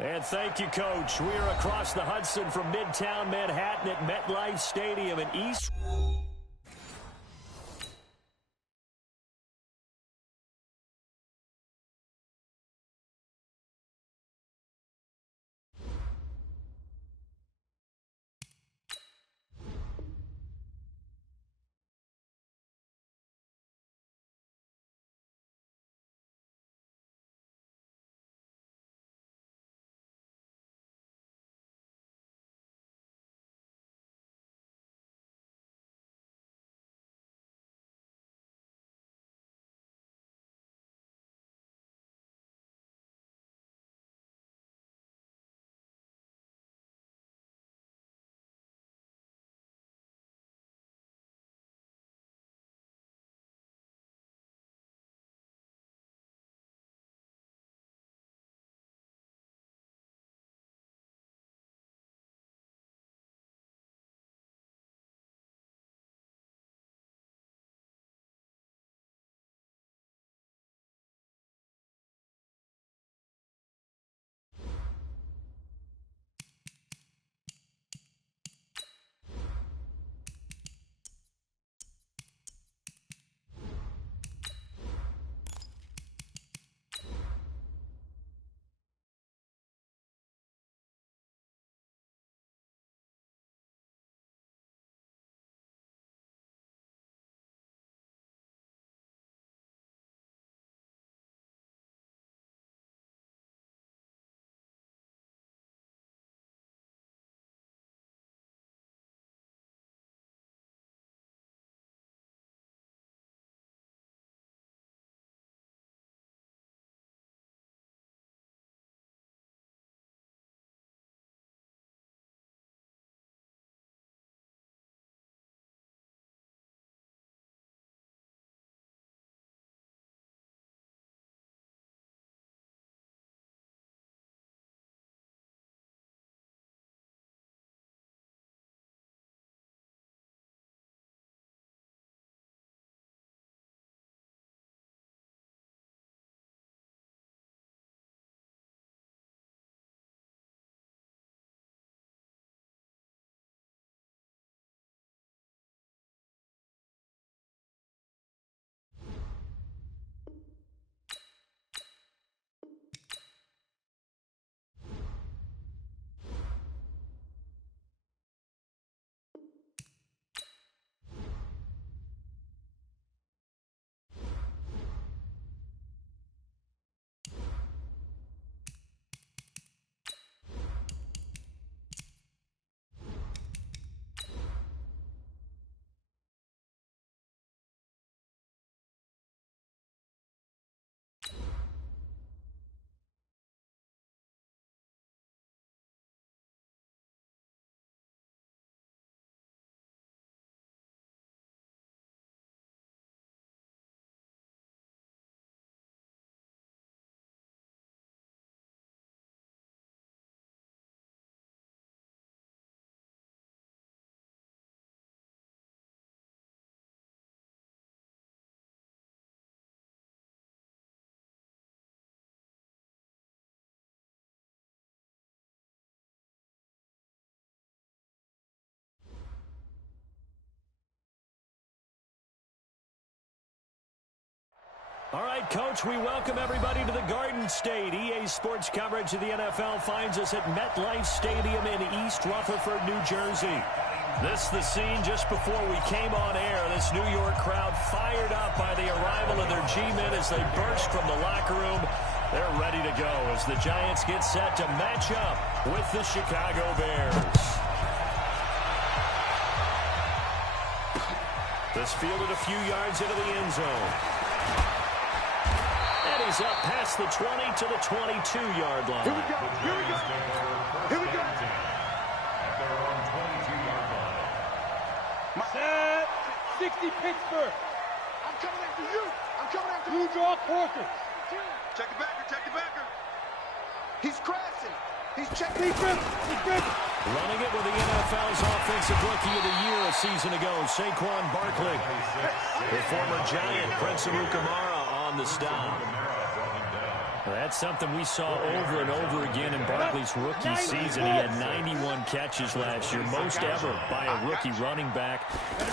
And thank you, Coach. We are across the Hudson from Midtown Manhattan at MetLife Stadium in East. All right, Coach, we welcome everybody to the Garden State. EA Sports coverage of the NFL finds us at MetLife Stadium in East Rutherford, New Jersey. This the scene just before we came on air. This New York crowd fired up by the arrival of their G-men as they burst from the locker room. They're ready to go as the Giants get set to match up with the Chicago Bears. This fielded a few yards into the end zone. And he's up past the 20 to the 22-yard line. Here we go. Here we go. Here we go. At their own 22-yard line. Set. 60 Pittsburgh. I'm coming after you. I'm coming after you. Draw Corker. Check the backer. Check the backer. He's crashing. He's checking. Defense. Running it with the NFL's Offensive Rookie of the Year a season ago, Saquon Barkley. The former Giant, Prince Amukamara, on the stop. Well, that's something we saw over and over again in Barkley's rookie season. He had 91 catches last year, most ever by a rookie running back. A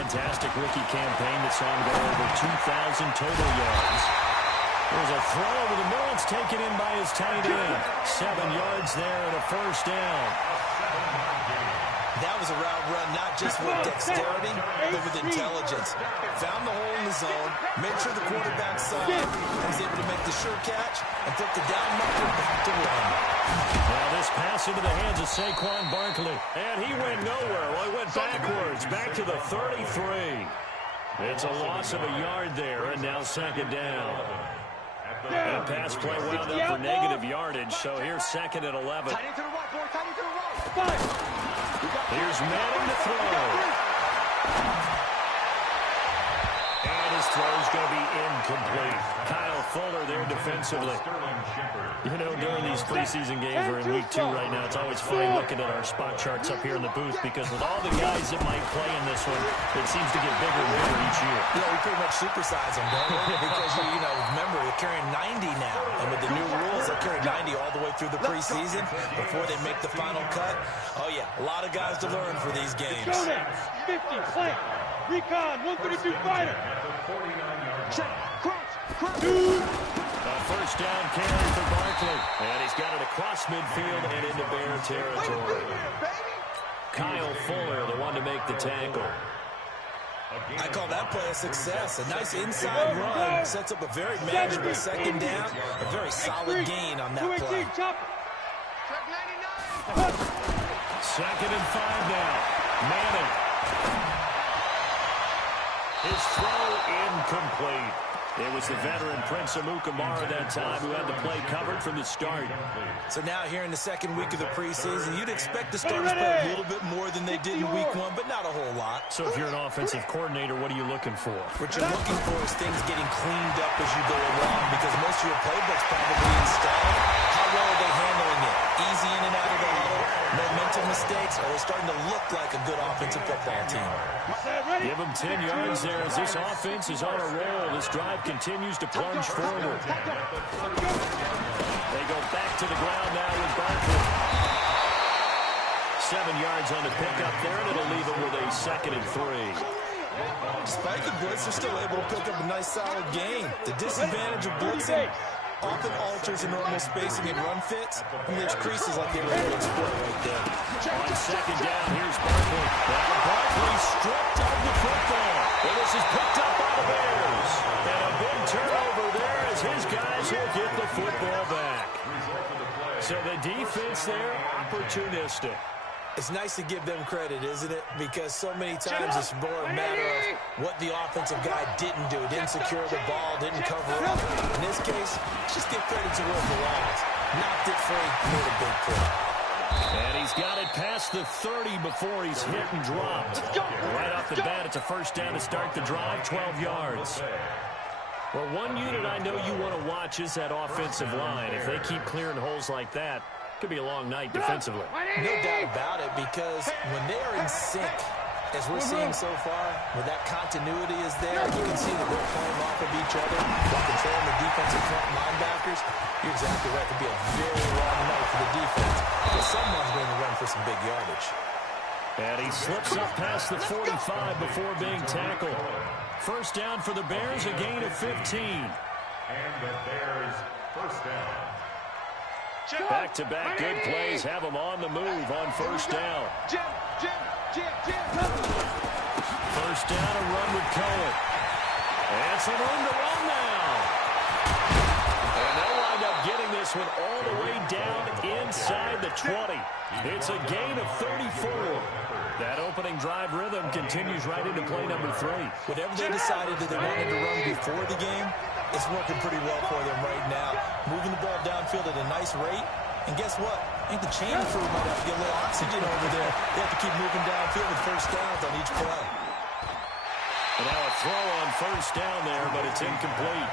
fantastic rookie campaign that saw him go over 2,000 total yards. There's a throw over the middle. It's taken in by his tight end. 7 yards there and a first down. That was a route run not just with dexterity, but with intelligence. Found the hole in the zone, made sure the quarterback saw it, was able to make the sure catch, and put the down marker back to run. Now this pass into the hands of Saquon Barkley. And he went nowhere. Well, he went backwards, back to the 33. It's a loss of a yard there, and now second down. And pass play wound up for negative yardage, so here's second and 11. Tight into the right, boy. Tight into the right. Here's Manning to throw. And his throw's going to be incomplete. Kyle Fuller there defensively. You know, during these preseason games, we're in week 2 right now, it's always fun looking at our spot charts up here in the booth because with all the guys that might play in this one, it seems to get bigger and bigger each year. Yeah, we pretty much supersize them, don't we? Because, you know, remember, they're carrying 90 now. And with the new rules, they carry 90 all the way through the preseason before they make the final cut. Oh, yeah, a lot of guys to learn for these games. 50, slant, recon, 132 fighter. Check, crunch. A first down carry for Barkley. And he's got it across midfield and into Bear territory. Kyle Fuller, the one to make the tackle. I call that play a success. A nice inside run sets up a very manageable second down. A very solid gain on that play. Second and 5 now. Manning. His throw incomplete. It was the veteran Prince Amukamara that time who had the play covered from the start. So now here in the second week of the preseason, you'd expect the starters to play a little bit more than they did in week 1, but not a whole lot. So if you're an offensive coordinator, what are you looking for? What you're looking for is things getting cleaned up as you go along because most of your playbook's probably installed. How well are they handling it? Easy in and out of the huddle? No mental mistakes? Or are they starting to look like a good offensive football team? Give them 10 yards there as this offense is on a roll. This drive continues to plunge forward. They go back to the ground now with Barkley. 7 yards on the pickup there, and it'll leave them with a second and 3. Despite the blitz, they're still able to pick up a nice solid gain. The disadvantage of blitzing often alters the normal spacing and run fits, and leaves creases like they were able to exploit right there. On second down, here's Barkley. Now Barkley stripped of the football. And this is picked up by the Bears. And a big turnover there as his guys will get the football back. So the defense there, opportunistic. It's nice to give them credit, isn't it? Because so many times it's more a matter of what the offensive guy didn't do. Didn't secure the ball, didn't cover up. In this case, just give credit to where it belongs. Knocked it free, made a big play. And he's got it past the 30 before he's hit and dropped. Right off the bat, it's a first down to start the drive, 12 yards. Well, one unit I know you want to watch is that offensive line. If they keep clearing holes like that, could be a long night defensively. No doubt about it, because when they are in sync, as we're seeing so far, when that continuity is there, you can see that they're playing off of each other while controlling the defensive front linebackers. You're exactly right. It could be a very long night for the defense because someone's going to run for some big yardage. And he slips up past the 45 before being tackled. First down for the Bears, a gain of 15. And the Bears first down. Back-to-back good plays have them on the move on first down. First down, a run with Cohen. And some room to run now. And they'll wind up getting this one all the way down inside the 20. It's a gain of 34. That opening drive rhythm continues right into play number 3. Whatever they decided that they wanted to run before the game, it's working pretty well for them right now. Moving the ball downfield at a nice rate. And guess what? I think the chain crew might have to get a little oxygen over there. They have to keep moving downfield with first downs on each play. And now a throw on first down there, but it's incomplete.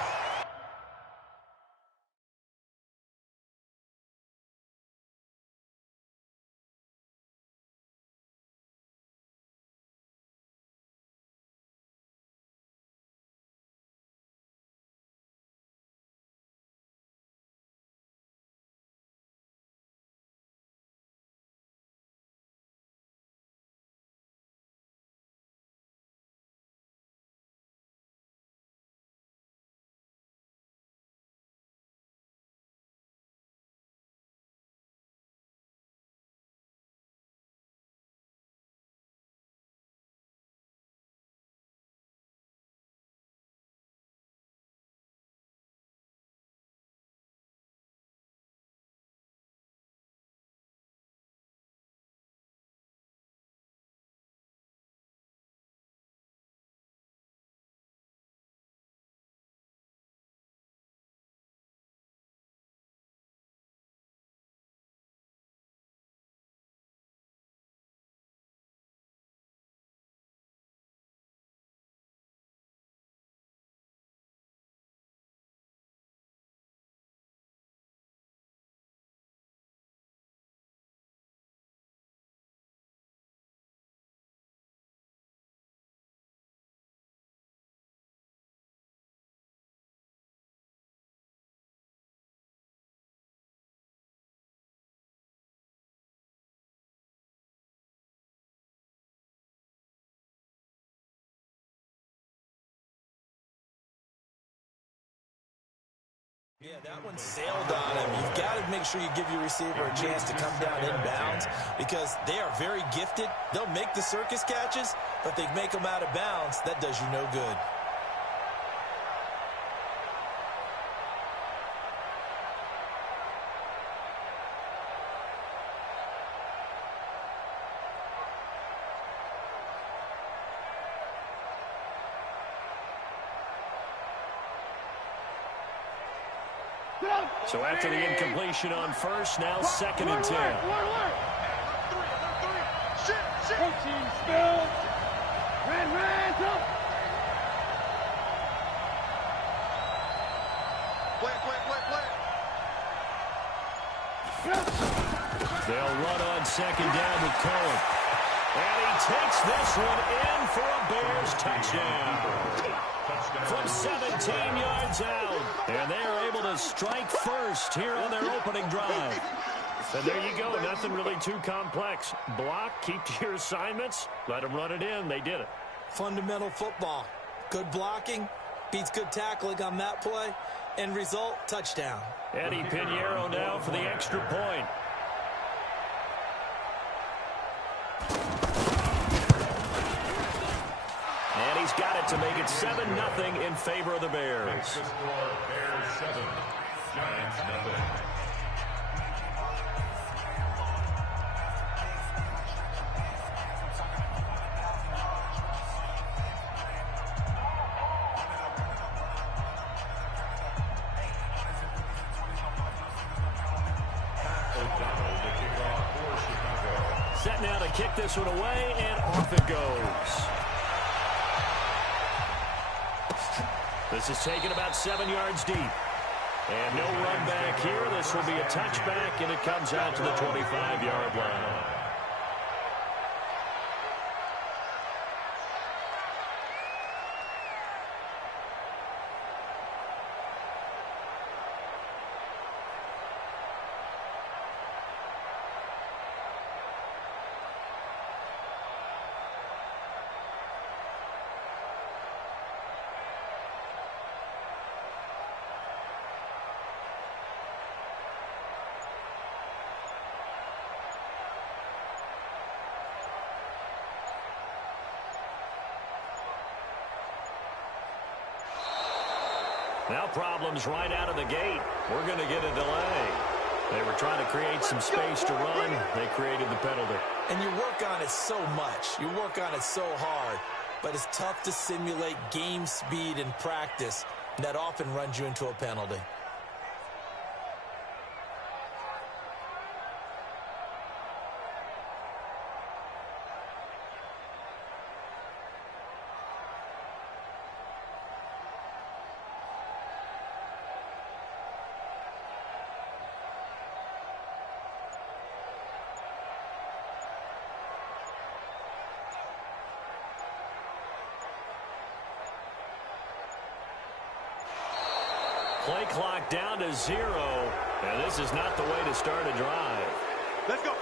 Yeah, that one sailed on him. You've got to make sure you give your receiver a chance to come down inbounds because they are very gifted. They'll make the circus catches, but they make them out of bounds. That does you no good. So after the incompletion on first, now 2nd and 10. Protein spill. Red, up. Play. They'll run on 2nd down with Cohen. And he takes this one in for a Bears touchdown. From 17 yards out. And they are able to strike first here on their opening drive. And there you go. Nothing really too complex. Block, keep to your assignments, let them run it in. They did it. Fundamental football. Good blocking, beats good tackling on that play, end result, touchdown. Eddie Pinheiro now for the extra point. And he's got it to make it 7-0 in favor of the Bears. Makes the score Bears 7, Giants 0. Set now to kick this one away, and off it goes. This is taken about 7 yards deep. And no run back here. This will be a touchback, and it comes out to the 25-yard line. Now problems right out of the gate. We're going to get a delay. They were trying to create some space to run. They created the penalty. And you work on it so much. You work on it so hard. But it's tough to simulate game speed in practice. That often runs you into a penalty. Play clock down to 0. And this is not the way to start a drive. Let's go.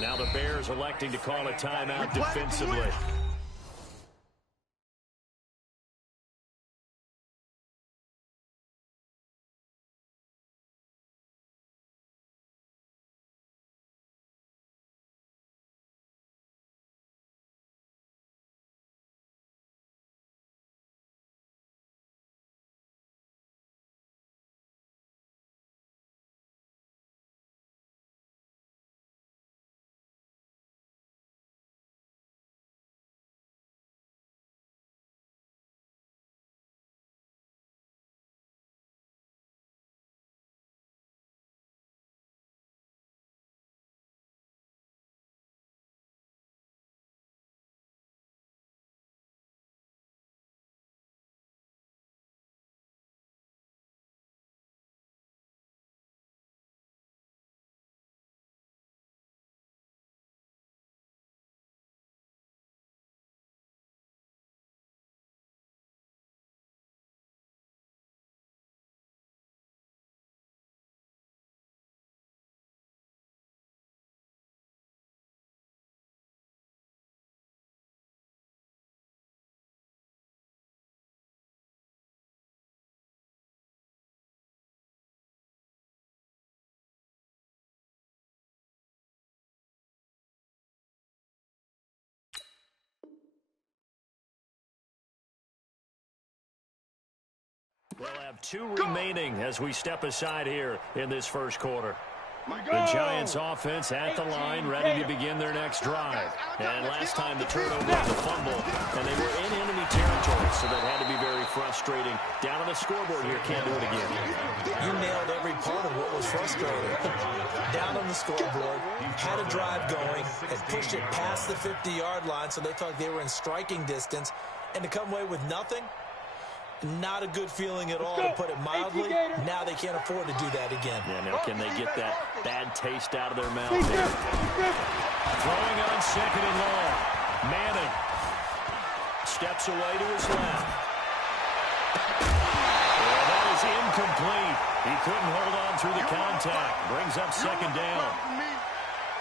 Now the Bears electing to call a timeout defensively. We'll have 2 remaining as we step aside here in this first quarter. The Giants offense at the line, ready to begin their next drive. And last time the turnover was a fumble, and they were in enemy territory, so that had to be very frustrating. Down on the scoreboard here, can't do it again. You nailed every part of what was frustrating. Down on the scoreboard, had a drive going, and pushed it past the 50-yard line, so they thought they were in striking distance, and to come away with nothing, not a good feeling at all, to put it mildly. Now they can't afford to do that again. Yeah, now can they get that bad taste out of their mouth here? Throwing on second and long. Manning steps away to his left. Oh, that is incomplete. He couldn't hold on through the contact. Brings up second down.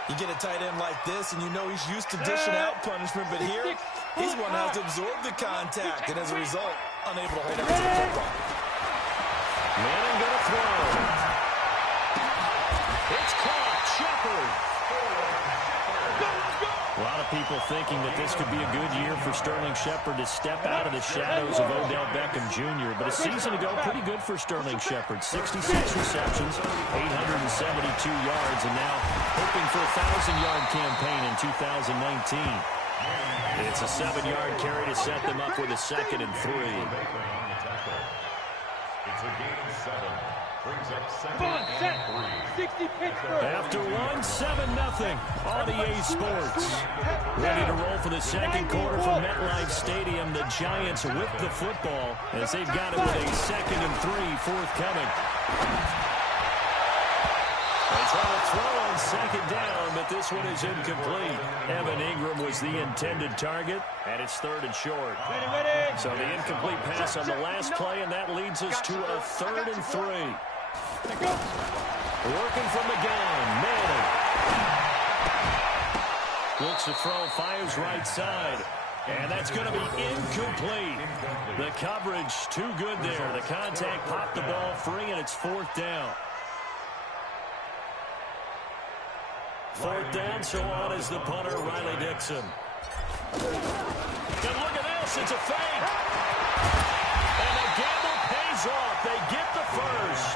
You get a tight end like this, and you know he's used to dishing out punishment, but here, he's one that has to absorb the contact, and as a result, unable to hold on to the football. Manning gonna throw. It's caught. Shepard. A lot of people thinking that this could be a good year for Sterling Shepard to step out of the shadows of Odell Beckham Jr. But a season ago, pretty good for Sterling Shepard. 66 receptions, 872 yards, and now hoping for a 1,000-yard campaign in 2019. It's a 7-yard carry to set them up with a 2nd and 3. It's a gain of 7. Brings up 2nd and 3. 60 Pittsburgh. After 1-7-0 on EA Sports. Ready to roll for the second quarter from MetLife Stadium. The Giants with the football as they've got it with a 2nd and 3 forthcoming. They try to throw on second down, but this one is incomplete. Evan Ingram was the intended target, and it's 3rd and short. So the incomplete pass on the last play, and that leads us to a 3rd and 3. Working from the gun, Manning. Looks to throw, fires right side. And that's going to be incomplete. The coverage too good there. The contact popped the ball free, and it's 4th down. 4th down, so on is the punter, Riley Dixon. And look at this, it's a fake. And the gamble pays off. They get the first.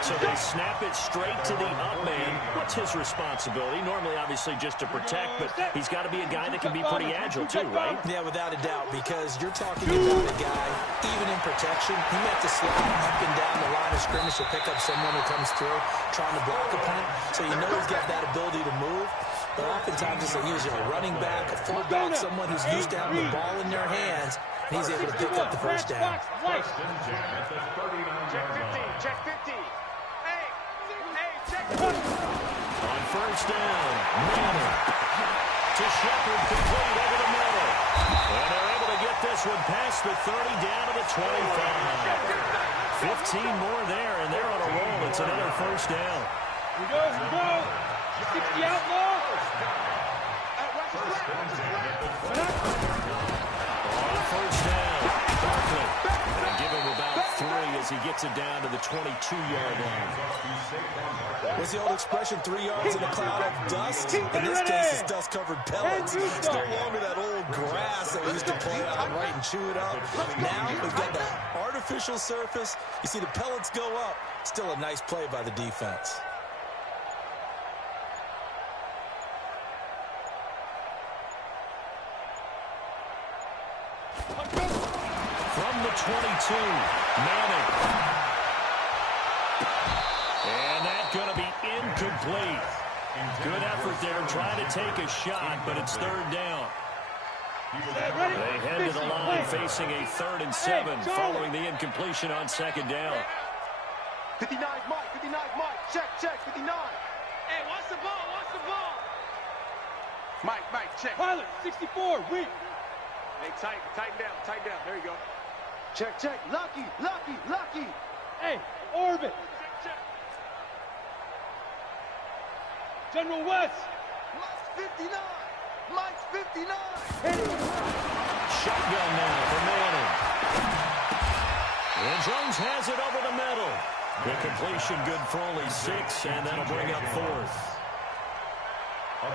So they snap it straight to the up man. What's his responsibility? Normally, obviously, just to protect, but he's got to be a guy that can be pretty agile, too, right? Yeah, without a doubt, because you're talking about a guy, even in protection, he meant to slide up and down the line of scrimmage to pick up someone who comes through trying to block a punt. So you know he's got that ability to move. But oftentimes it's usually a running back, a fullback, someone who's used to having the ball in their hands, and he's able to pick up the first down. First and 10 at the 39-yard line. Check 50. Check. On first down, Manning to Shepard, complete over the middle. And they're able to get this one past the 30, down to the 25. 15 more there, and they're on a roll. It's another first down. We go. 60 outlaw. First and 10 at the 20. On first down, Barkley. And give him about 3 as he gets it down to the 22-yard line. What's the old expression, 3 yards in a cloud of dust? In this case, it's dust-covered pellets. It's no longer that old grass that we used to play on, right, and chew it up. Now we've got the artificial surface. You see the pellets go up. Still a nice play by the defense. From the 22, Manning. And that's going to be incomplete. Good effort there, trying to take a shot, but it's 3rd down. They head to the line facing a 3rd and 7 following the incompletion on second down. 59 Mike. Check, 59. Hey, watch the ball. Mike, check. Pilot, 64, weak. Hey, tighten down. There you go. Check. Lucky. Hey, orbit. Check. General West. Mike's 59. Shotgun now for Manning. And Jones has it over the middle. The completion good for only 6, and that'll bring up 4th.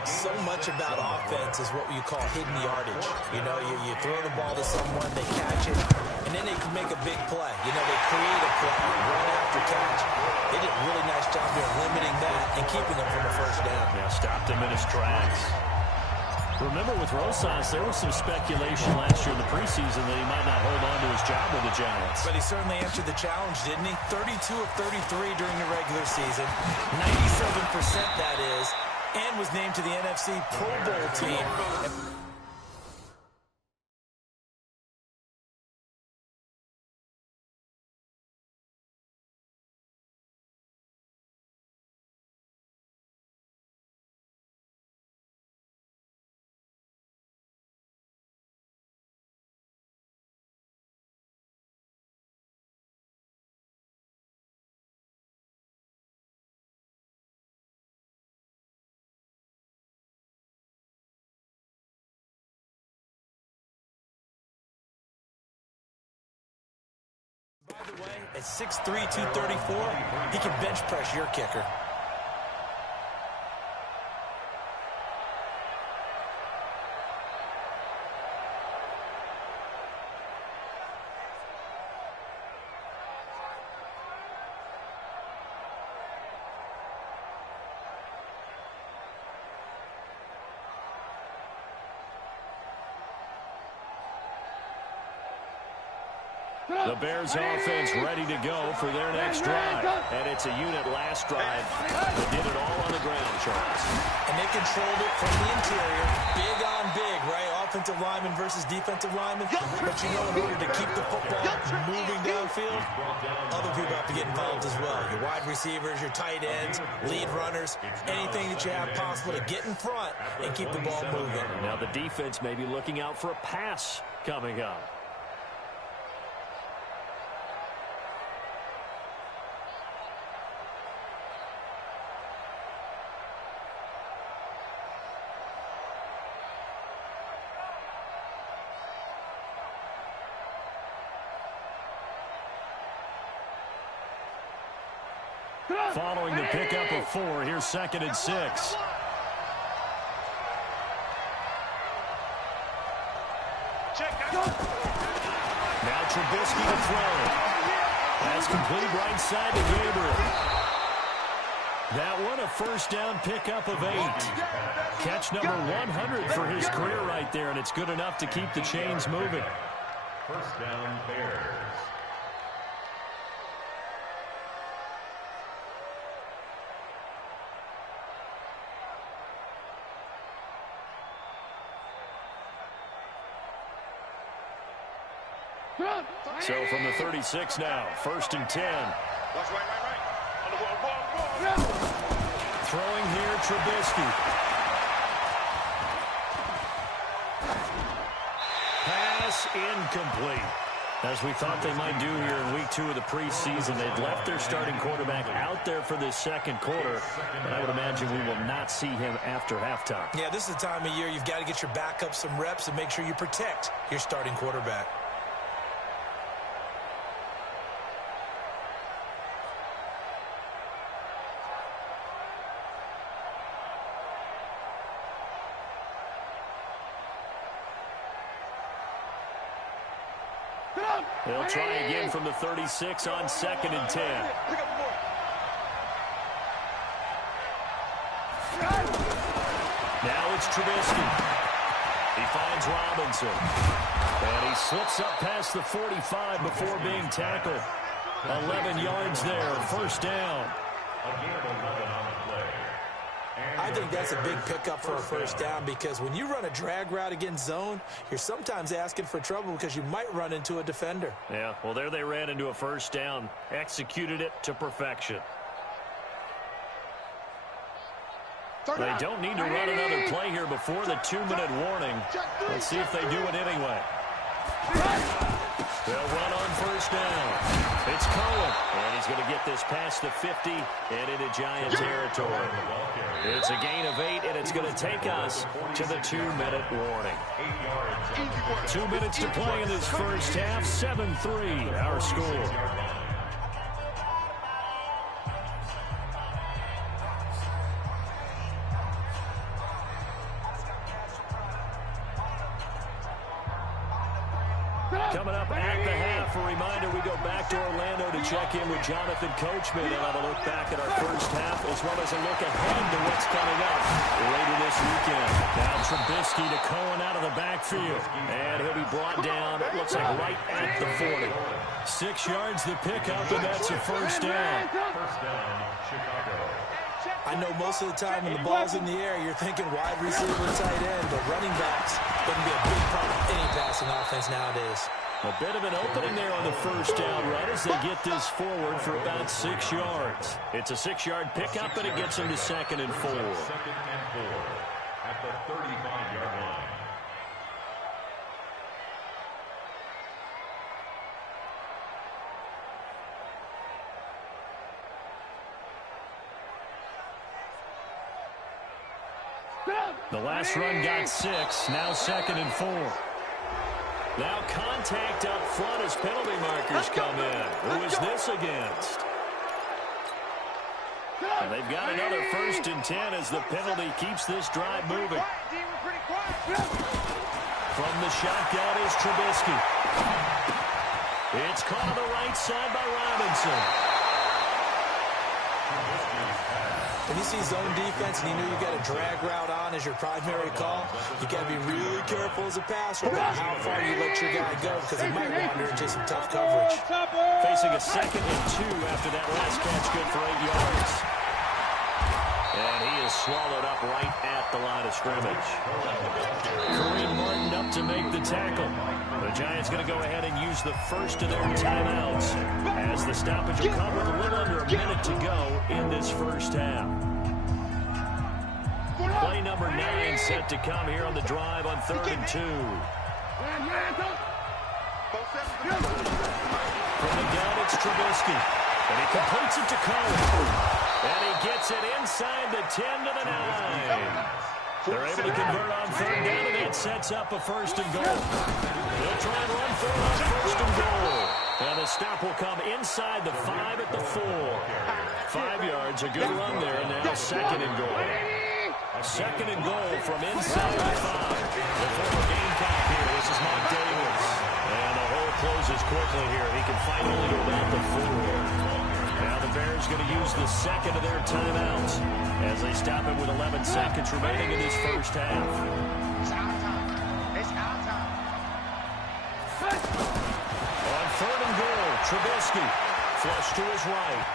So much about offense is what you call hidden yardage. You know, you throw the ball to someone, they catch it, and then they can make a big play. You know, they create a play, run after catch. They did a really nice job there limiting that and keeping them from a first down. Yeah, stopped him in his tracks. Remember, with Rosas, there was some speculation last year in the preseason that he might not hold on to his job with the Giants. But he certainly answered the challenge, didn't he? 32 of 33 during the regular season, 97% that is, and was named to the NFC Pro Bowl team. By the way, at 6'3", 234, he can bench press your kicker. The Bears offense ready to go for their next drive. And it's a unit last drive that did it all on the ground, Charles. And they controlled it from the interior. Big on big, right? Offensive lineman versus defensive lineman. But you know, in order to keep the football moving downfield, other people have to get involved as well. Your wide receivers, your tight ends, lead runners, anything that you have possible to get in front and keep the ball moving. Now the defense may be looking out for a pass coming up. Following the pickup of 4, here's 2nd and 6. Now Trubisky to throw. That's complete right side to Gabriel. That one a first down pickup of 8. Catch number 100 for his career right there, and it's good enough to keep the chains moving. First down, Bears. So from the 36 now, 1st and 10. Watch right. On the ball. Throwing here, Trubisky. Pass incomplete. As we thought they might do here in week 2 of the preseason, they've left their starting quarterback out there for this second quarter, but I would imagine we will not see him after halftime. Yeah, this is the time of year you've got to get your backup some reps and make sure you protect your starting quarterback. They'll try again from the 36 on 2nd and 10. Now it's Trubisky. He finds Robinson. And he slips up past the 45 before being tackled. 11 yards there, first down. I think that's a big pickup for a first down because when you run a drag route against zone, you're sometimes asking for trouble because you might run into a defender. Yeah, well, there they ran into a first down, executed it to perfection. They don't need to run another play here before the 2-minute warning. Let's see if they do it anyway. They'll run on first down. It's Cohen, and he's going to get this past the 50 and into Giant territory. It's a gain of 8, and it's going to take us to the 2-minute warning. 2 minutes to play in this first half, 7-3 our score. Coming up at the half, a reminder we go back to Orlando to check in with Jonathan Coachman and have a look back at our first half as well as a look ahead to what's coming up later this weekend. Now Trubisky to Cohen out of the backfield. And he'll be brought down, it looks like right at the 40. 6 yards the pickup, and that's a first down. First down, Chicago. I know most of the time when the ball's in the air, you're thinking wide receiver, tight end, but running backs can be a big part of any passing offense nowadays. A bit of an opening there on the first down run as they get this forward for about 6 yards. It's a 6-yard pickup, and it gets them to 2nd and 4. 2nd and 4 at the 35-yard line. The last run got 6, now 2nd and 4. Now contact up front as penalty markers come in. Who is this against? And they've got another 1st and 10 as the penalty keeps this drive moving. From the shotgun is Trubisky. It's caught on the right side by Robinson. When you see zone defense and you know you got a drag route on as your primary call, you got to be really careful as a passer about how far you let your guy go because he might wander into some tough coverage. Facing a 2nd and 2 after that last catch, good for 8 yards. And he is swallowed up right at the line of scrimmage. Kareem Martin up to make the tackle. The Giants going to go ahead and use the first of their timeouts as the stoppage will come with a little under a minute to go in this first half. Play number 9 set to come here on the drive on 3rd and 2. From the gun, it's Trubisky. And he completes it to Cohen. And he gets it inside the 10 to the 9. They're able to convert on 3rd down, and that sets up a 1st and goal. They'll try and run for it on 1st and goal. And the stop will come inside the 5 at the 4. 5 yards, a good run there, and now 2nd and goal. 2nd and goal from inside the 5. The former Gamecock here, this is Mike Davis. And the hole closes quickly here. He can finally go down to 4. Now the Bears going to use the 2nd of their timeouts as they stop it with 11 seconds remaining in this first half. It's our time. It's our time. On 3rd and goal, Trubisky flush to his right.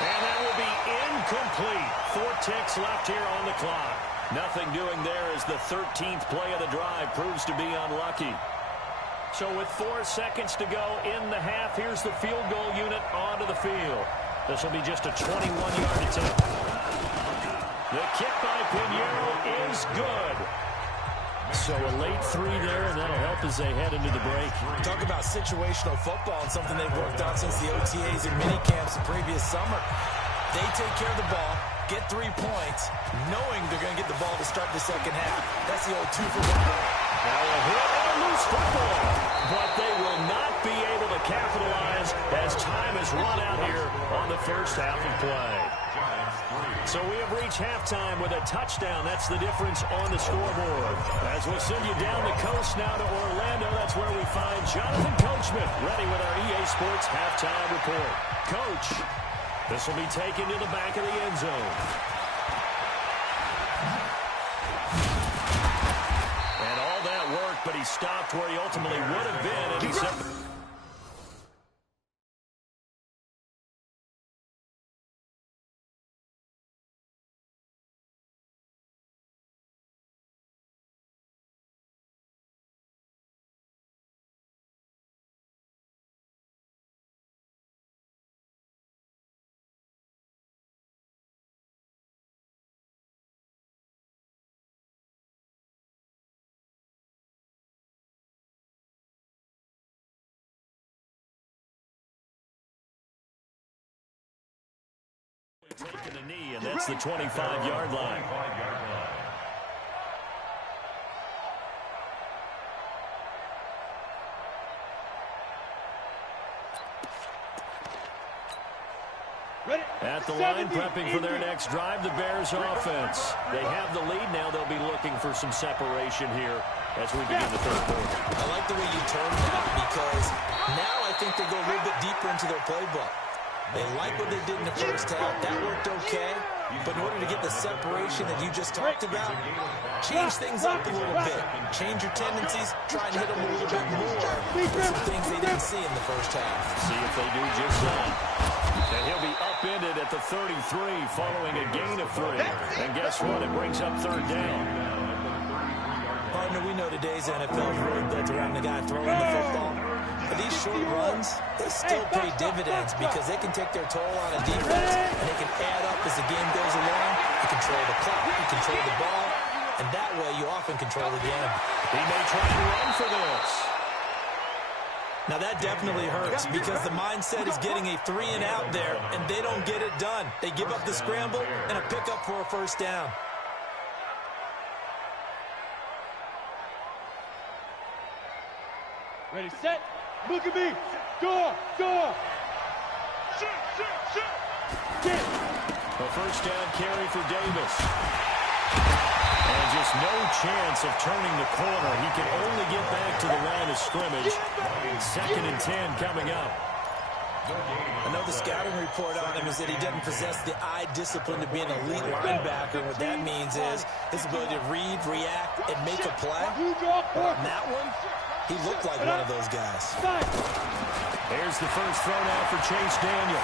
And that will be incomplete. 4 ticks left here on the clock. Nothing doing there as the 13th play of the drive proves to be unlucky. So with 4 seconds to go in the half, here's the field goal unit onto the field. This will be just a 21-yard attempt. The kick by Pinheiro is good. So a late 3 there, and that'll help as they head into the break. Talk about situational football and something they've worked on since the OTAs and minicamps the previous summer. They take care of the ball, get 3 points, knowing they're going to get the ball to start the second half. That's the old 2 for 1. Now a hit and loose football, but they will not be able to capitalize as time has run out here on the first half of play. So we have reached halftime with a touchdown. That's the difference on the scoreboard. As we'll send you down the coast now to Orlando, that's where we find Jonathan Coachman ready with our EA Sports halftime report. Coach, this will be taken to the back of the end zone. But he stopped where he ultimately would have been, and he said... taking a knee, and that's the 25-yard line. At the line, prepping for their next drive, the Bears offense. They have the lead now. They'll be looking for some separation here as we begin the third quarter. I like the way you termed that because now I think they go a little bit deeper into their playbook. They like what they did in the first half. That worked okay. But in order to get the separation that you just talked about, change things up a little bit. Change your tendencies. Try and hit them a little bit more with some things they didn't see in the first half. See if they do just that. And he'll be upended at the 33 following a gain of 3. And guess what? It brings up third down. Partner, we know today's NFL is really built around the guy throwing the football. But these short runs, they still pay dividends because they can take their toll on a defense, and they can add up as the game goes along. You control the clock, you control the ball, and that way you often control the game. He may try to run for this. Now that definitely hurts because the mindset is getting a 3-and-out there, and they don't get it done. They give up the scramble and a pickup for a first down. Ready, set. Look at me. Door. Shoot. A first down carry for Davis. And just no chance of turning the corner. He can only get back to the line of scrimmage. 2nd and 10 coming up. I know the scouting report on him is that he doesn't possess the eye discipline to be an elite linebacker. What that means is his ability to read, react, and make a play. On that one, he looked like one of those guys. Here's the first throw now for Chase Daniel.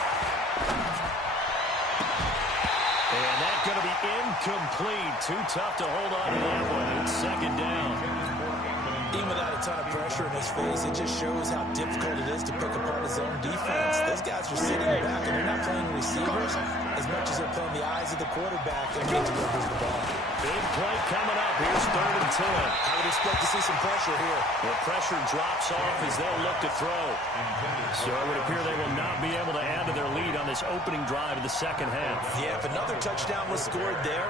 And that's going to be incomplete. Too tough to hold on to that one. It's 2nd down. Even without a ton of pressure in his face, it just shows how difficult it is to pick apart his own defense. Those guys are sitting back, and they're not playing receivers as much as they're playing the eyes of the quarterback and he delivers the ball. Big play coming up. Here's 3rd and 10. I would expect to see some pressure here. The pressure drops off as they'll look to throw. So it would appear they will not be able to add to their lead on this opening drive of the second half. Yeah, if another touchdown was scored there,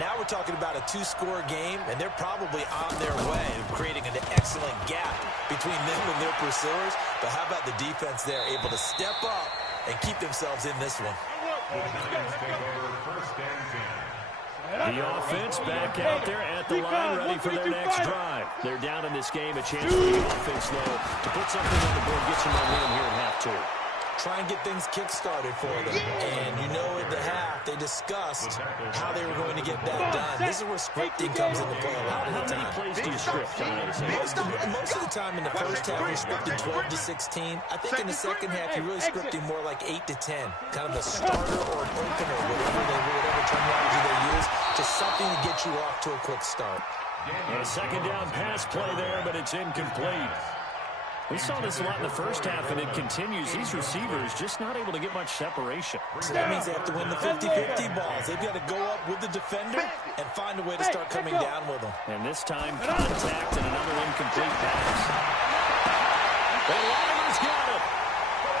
now we're talking about a 2-score game, and they're probably on their way of creating an excellent gap between them and their pursuers. But how about the defense there, able to step up and keep themselves in this one? The offense back out there at the line, ready for their next drive. They're down in this game. A chance for the offense, though, to put something on the board, get some momentum here at half 2. Try and get things kick-started for them. And you know at the half, they discussed how they were going to get that done. This is where scripting comes into play a lot of the time. How many plays do you script? Most of the time in the first half, you're scripting 12 to 16. I think in the second half, you're really scripting more like 8 to 10. Kind of a starter or an opener, whatever terminology they use. Just something to get you off to a quick start. And a 2nd down pass play there, but it's incomplete. We saw this a lot in the first half, and it continues. These receivers just not able to get much separation. So that means they have to win the 50-50 balls. They've got to go up with the defender and find a way to start coming down with them. And this time, contact and another incomplete pass. The Lions got it.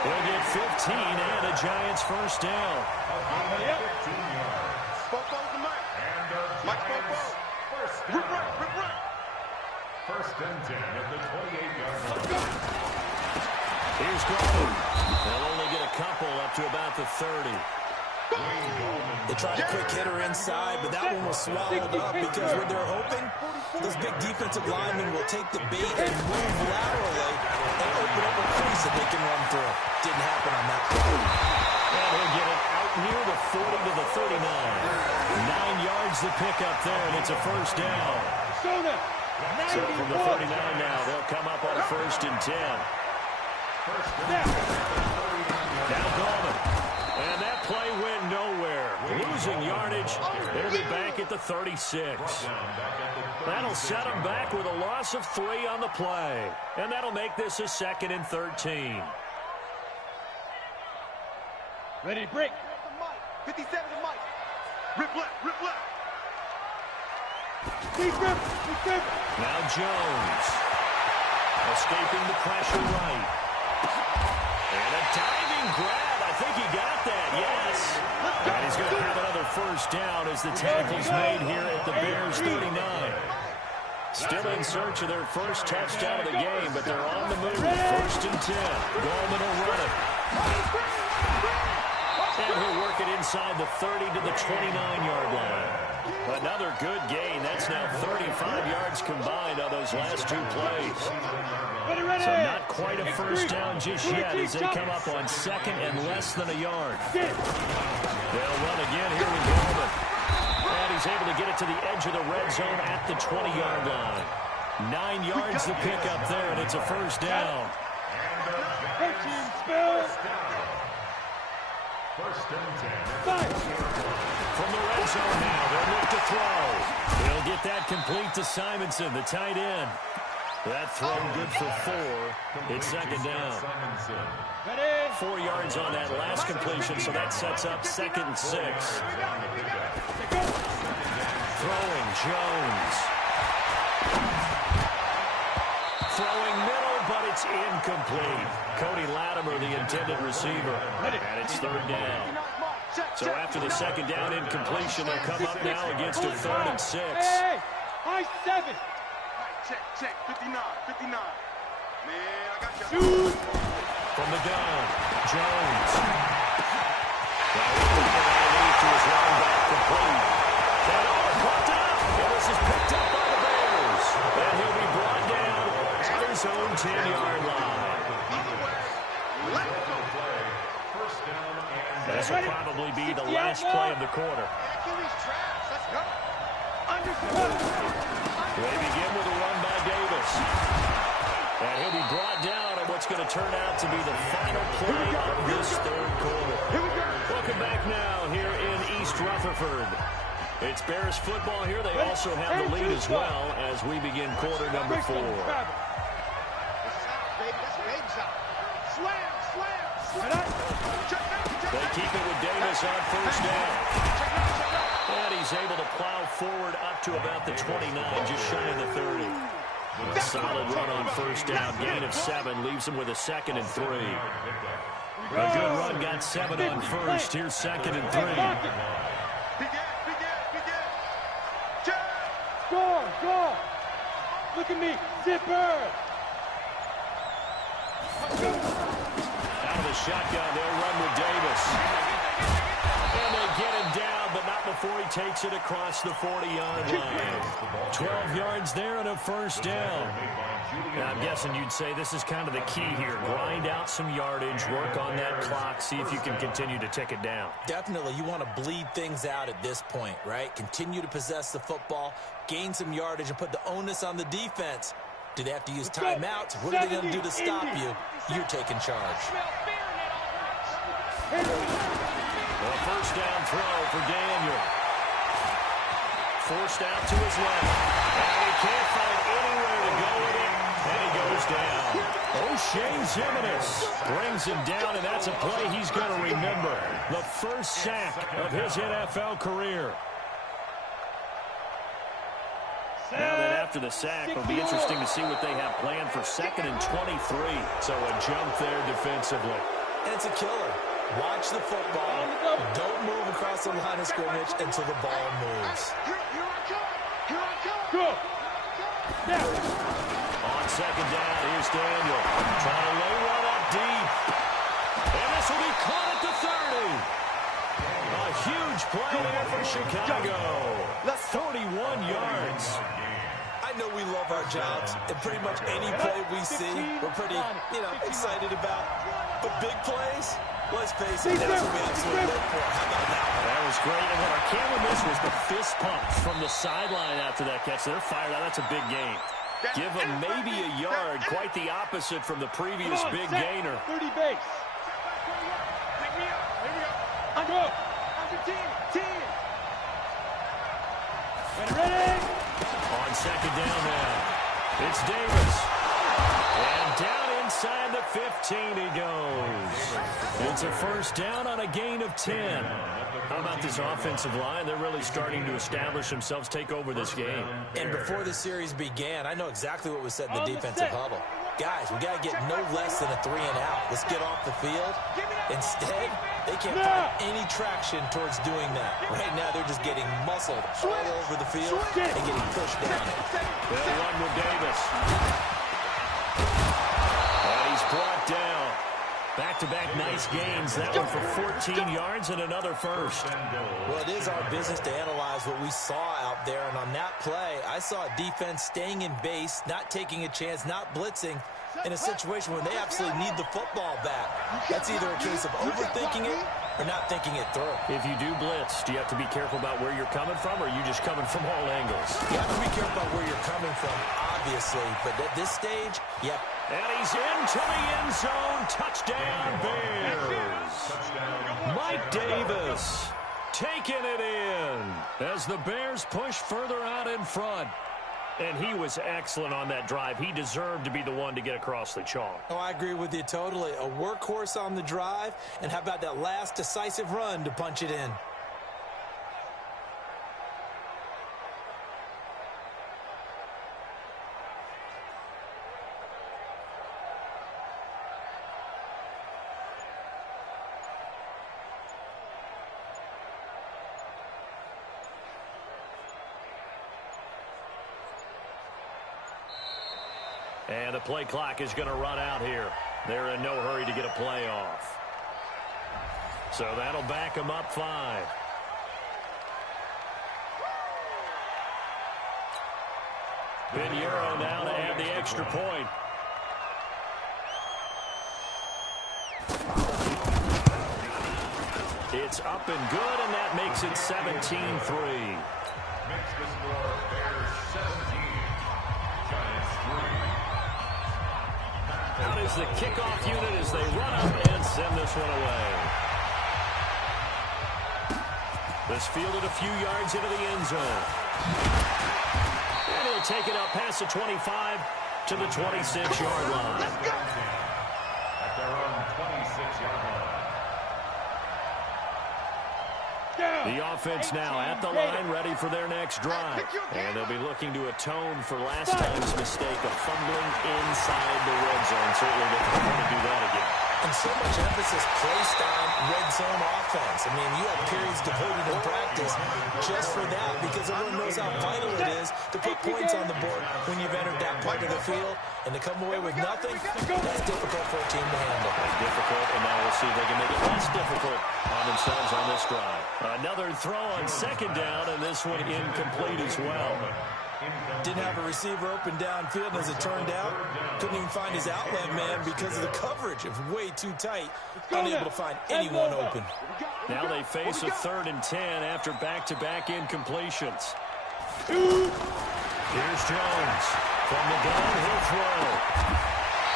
They'll get 15 and a Giants first down. First and 10 at the 28-yard line. Here's Golden. They'll only get a couple up to about the 30. They tried a quick hitter inside, but that one was swallowed up because what they're hoping, those big defensive linemen will take the bait and move laterally and open up a crease that they can run through. Didn't happen on that play. And he'll get it out near the 40 to the 39. 9 yards to pick up there, and it's a first down. So from the 39 now, they'll come up on 1st and 10. Now Gallman. And that play went nowhere. Losing yardage. It'll be back at the 36. That'll set them back with a loss of 3 on the play. And that'll make this a 2nd and 13. Ready, break. 57 to Mike. Rip left, rip left. Now Jones. Escaping the pressure right. And a diving grab. I think he got that, yes. And he's going to have another first down as the tackle's made here at the Bears 39. Still in search of their first touchdown of the game, but they're on the move. 1st and 10. Gallman will run it. And he'll work it inside the 30 to the 29-yard line. Another good gain. That's now 35 yards combined on those last two plays. So not quite a first down just yet as they come up on second and less than a yard. They'll run again here with Gilman. And he's able to get it to the edge of the red zone at the 20-yard line. 9 yards to pick up there, and it's a first down. First and 10. From the red zone now, they'll look to throw. They'll get that complete to Simonson, the tight end. That throw good for 4. It's second down. 4 yards on that last completion, so that sets up second and 6. Throwing Jones. Throwing middle, but it's incomplete. Cody Latimer, the intended receiver. And it's third down. So after the second down incompletion, they'll come up now against a 3rd and 6. Hey, high 7. Check, 59. Man, I got you. Shoot. From the gun, Jones. To his running back, complete. And caught up. And this is picked up by the Bears. And he'll be brought down at his own 10-yard line. This will probably be the last play of the quarter. They begin with a run by Davis. And he'll be brought down on what's going to turn out to be the final play of this third quarter. Welcome back now here in East Rutherford. It's Bears football here. They also have the lead as well as we begin quarter number 4. They keep it with Davis on first down. And he's able to plow forward up to about the 29, just shy of the 30. A solid run on first down. Gain of 7 leaves him with a 2nd and 3. A good run, got 7 on first. Here's 2nd and 3. Score! Look at me, zipper! Out of the shotgun, they'll run with Davis. And they get him down, but not before he takes it across the 40-yard line. 12 yards there and a first down. Now, I'm guessing you'd say this is kind of the key here. Grind out some yardage, work on that clock, see if you can continue to tick it down. Definitely, you want to bleed things out at this point, right? Continue to possess the football, gain some yardage, and put the onus on the defense. Do they have to use timeouts? What are they going to do to stop you? You're taking charge. A first down throw for Daniel. Forced out to his left. And he can't find anywhere to go with it. And he goes down. O'Shane Zimenez brings him down, and that's a play he's going to remember. The first sack of his NFL career. Now then, after the sack, it'll be interesting to see what they have planned for 2nd and 23. So a jump there defensively. And it's a killer. Watch the football. Don't move across the line of scrimmage until the ball moves. Here I come. Go! Now! On second down, here's Daniel. Trying to lay one up deep. And this will be caught at the 30. A huge play there for Chicago. 31 yards. I know we love our jobs, and pretty much any play we see, we're pretty, excited about. But big plays, let's face it, that's what we absolutely live for. How about that one? That was great. And what our camera missed was the fist pump from the sideline after that catch. They're fired out. That's a big gain. Give them maybe a yard. Quite the opposite from the previous big gainer. 30 base. Pick me up. Here we go. I'm go. Team. Ready? On second down now, it's Davis. And down inside the 15 he goes. It's a first down on a gain of 10. How about this offensive line? They're really starting to establish themselves, take over this game. And before the series began, I know exactly what was said in the defensive huddle. Guys, we got to get no less than a 3 and out. Let's get off the field. Instead, they can't find any traction towards doing that. Right now, they're just getting muscled all over the field and getting pushed down. They'll run with Davis. And he's brought down. Back-to-back nice gains. That one for 14 yards and another first. Well, it is our business to analyze what we saw out there. And on that play, I saw a defense staying in base, not taking a chance, not blitzing in a situation where they absolutely need the football back. That's either a case of overthinking it or not thinking it through. If you do blitz, do you have to be careful about where you're coming from, or are you just coming from all angles? You have to be careful about where you're coming from, obviously. But at this stage, yep. And he's into the end zone. Touchdown, Bears. Mike Davis taking it in as the Bears push further out in front. And he was excellent on that drive. He deserved to be the one to get across the chalk. Oh, I agree with you totally. A workhorse on the drive, and how about that last decisive run to punch it in? And the play clock is going to run out here. They're in no hurry to get a play off. So that'll back them up 5. Pinheiro now to add the extra point. It's up and good, and that makes it 17-3. Makes the score Bears 17, Giants 3. Out is the kickoff unit as they run up and send this one away. This fielded a few yards into the end zone. And he'll take it up past the 25 to the 26-yard line. At their own 26-yard line. The offense now at the line, ready for their next drive. And they'll be looking to atone for last time's mistake of fumbling inside the red zone. Certainly they don't want to do that again. And so much emphasis placed on red zone offense. I mean, you have periods devoted in practice just for that, because everyone knows how vital it is to put points on the board when you've entered that part of the field. And to come away with nothing, that's difficult for a team to handle. That's difficult, and now we'll see if they can make it less difficult on themselves on this drive. Another throw on second down, and this one incomplete as well. Didn't have a receiver open downfield, and as it turned out, couldn't even find his outlet man because of the coverage. It was way too tight, unable to find anyone open. Now they face a 3rd and 10 after back-to-back incompletions. Here's Jones. From the gun, he'll throw.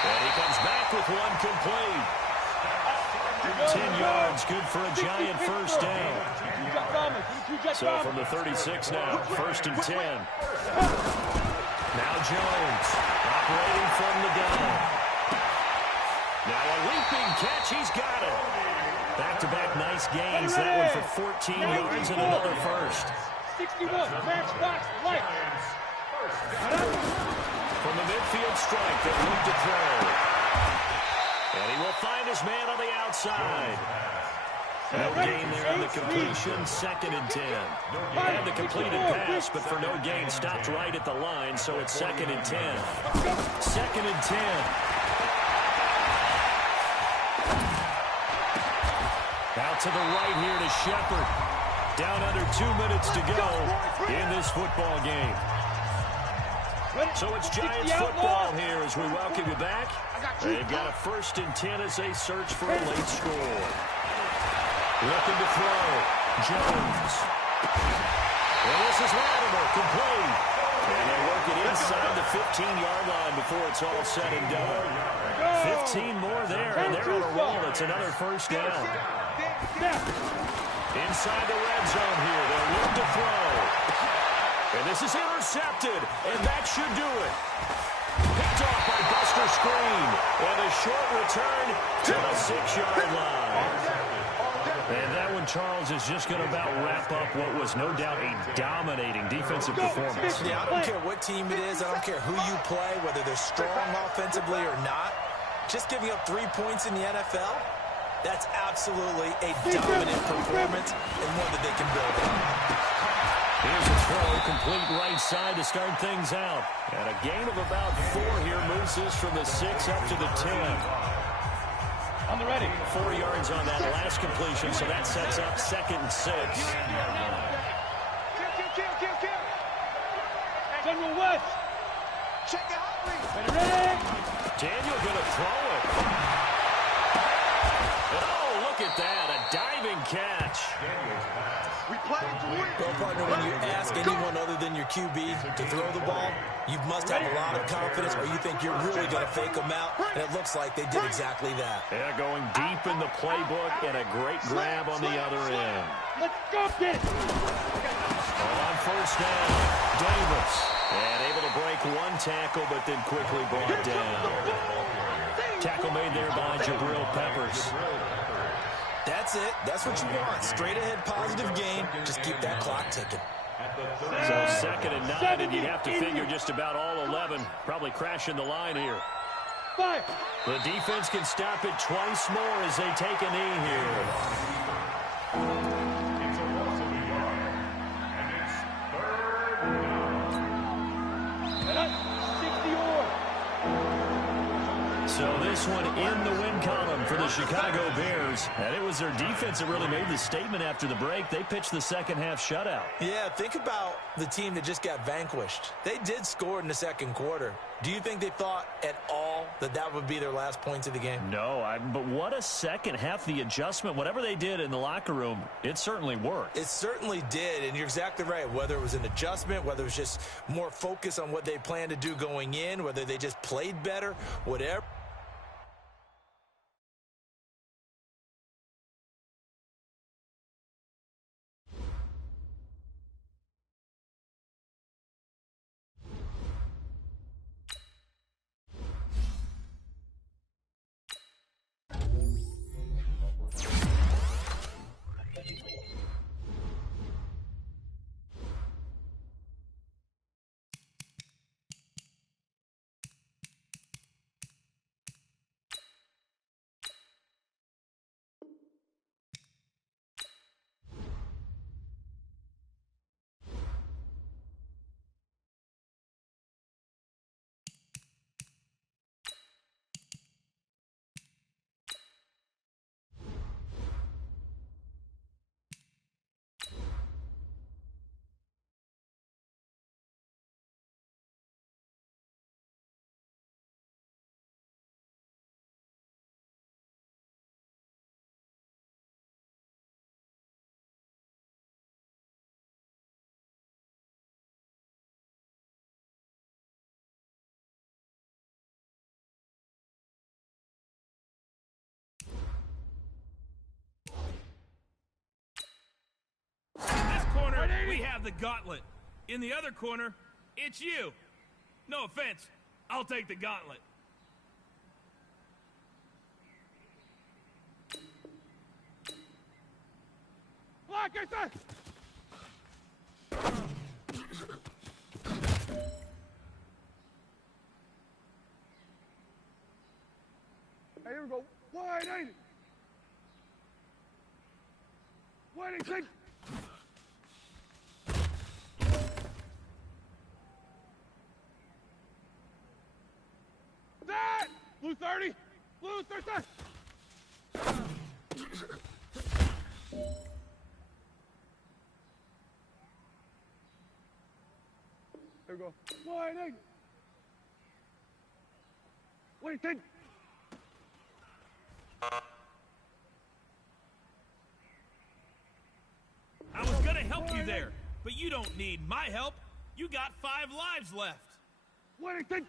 And he comes back with one complete. 10 yards, good for a Giant first down. So from the 36 now, 1st and 10. Now Jones, operating from the gun. Now a leaping catch, he's got it. Back-to-back nice gains, that one for 14 yards and another first. 61, matchbox, light. From the midfield strike, they look to throw. And he will find his man on the outside. No gain there on the completion, 2nd and 10. He had the completed pass, but for no gain, stopped right at the line, so it's 2nd and 10. 2nd and 10. Out to the right here to Shepard. Down under 2 minutes to go in this football game. So it's Giants football here as we welcome you back. They've got a 1st and 10 as they search for a late score. Looking to throw. Jones. And this is Latimer, complete. And they work it inside the 15-yard line before it's all said and done. 15 more there, and they're on a roll. It's another first down. Inside the red zone here. They'll look to throw. And this is intercepted, and that should do it. Picked off by Buster Screen. And a short return to the 6-yard line. And that one, Charles, is just going to about wrap up what was no doubt a dominating defensive performance. Yeah, I don't care what team it is. I don't care who you play, whether they're strong offensively or not. Just giving up 3 points in the NFL, that's absolutely a dominant performance and one that they can build on. Here's a throw, complete right side to start things out. And a gain of about 4 here moves this from the 6 up to the 10. On the ready. 4 yards on that last completion, so that sets up 2nd and 6. Kill. General West. Check it out, please. Ready. Daniel going to throw it. Oh, look at that, a diving catch. We played to win. Well, partner, when you ask anyone other than your QB to throw the ball, you must have a lot of confidence, or you think you're really going to fake them out, and it looks like they did exactly that. Yeah, going deep in the playbook, and a great grab on the other end. Let's go, kid. On first down, Davis. And able to break one tackle, but then quickly brought down. Tackle made there by Jabril Peppers. That's it. That's what you want. Straight ahead, positive gain. Just keep that clock ticking. So 2nd and 9, and you have to figure just about all 11 probably crashing the line here. 5. The defense can stop it twice more as they take a knee here. It's a loss of a yard, and it's 3rd down. 60 or. So this one in the win column for the Chicago Bears. And it was their defense that really made the statement after the break. They pitched the second half shutout. Yeah, think about the team that just got vanquished. They did score in the 2nd quarter. Do you think they thought at all that that would be their last points of the game? No, but what a second half. The adjustment, whatever they did in the locker room, it certainly worked. It certainly did, and you're exactly right. Whether it was an adjustment, whether it was just more focus on what they planned to do going in, whether they just played better, whatever. We have the gauntlet. In the other corner, it's you. No offense, I'll take the gauntlet. Like I said. Hey, here we go. 180. 180. Blue 30! Blue 30! There we go. 180! What do you think? I was gonna help you there, but you don't need my help. You got 5 lives left. What do you think?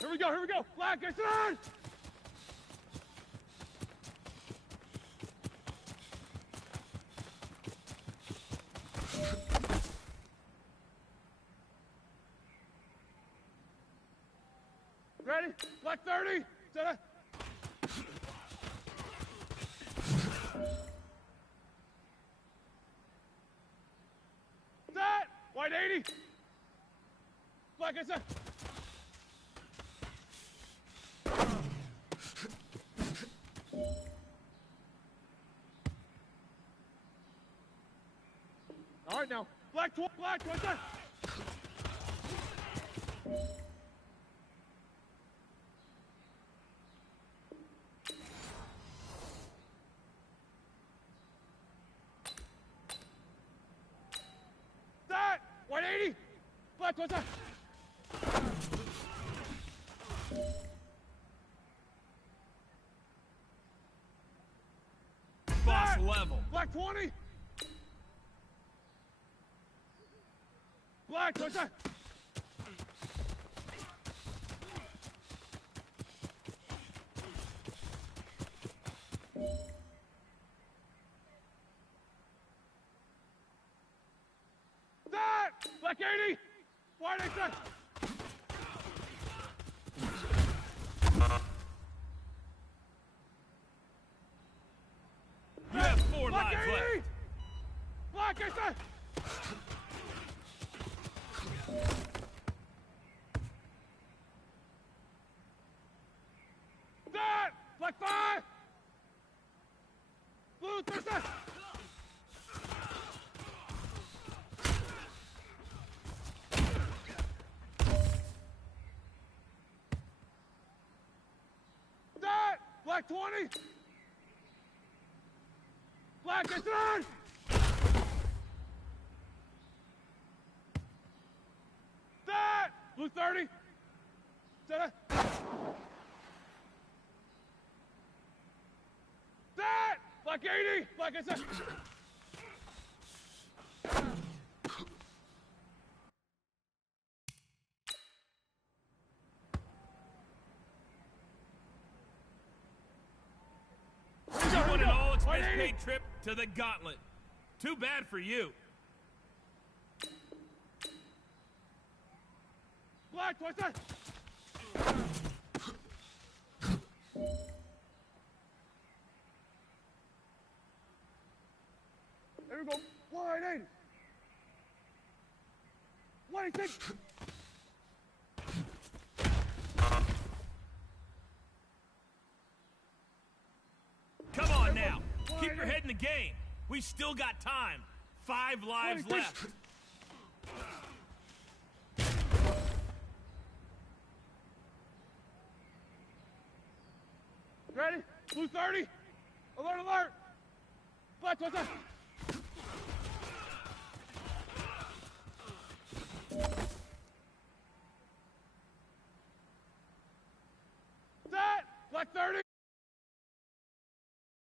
Here we go, Black, get on! Ready? Black 30, set up. Set! White 80! Black, I said. All right, now. Black 20, set. what's that? Boss level. Black 20. Black, what's that? That! Black 80! White 86! You have 4 Black lives 80! left. Black 86! That! Black 5! Blue 36! That! Black 20! Black 89! That! Blue 30! That! That! Black 80! Black 87! You won an all-expense-paid trip to the Gauntlet. Too bad for you. Black, what's that? There we go. 180. 186. Come on now. Keep your head in the game. We still got time. 5 lives left. Ready? Blue 30. Alert, alert. Black, what's that?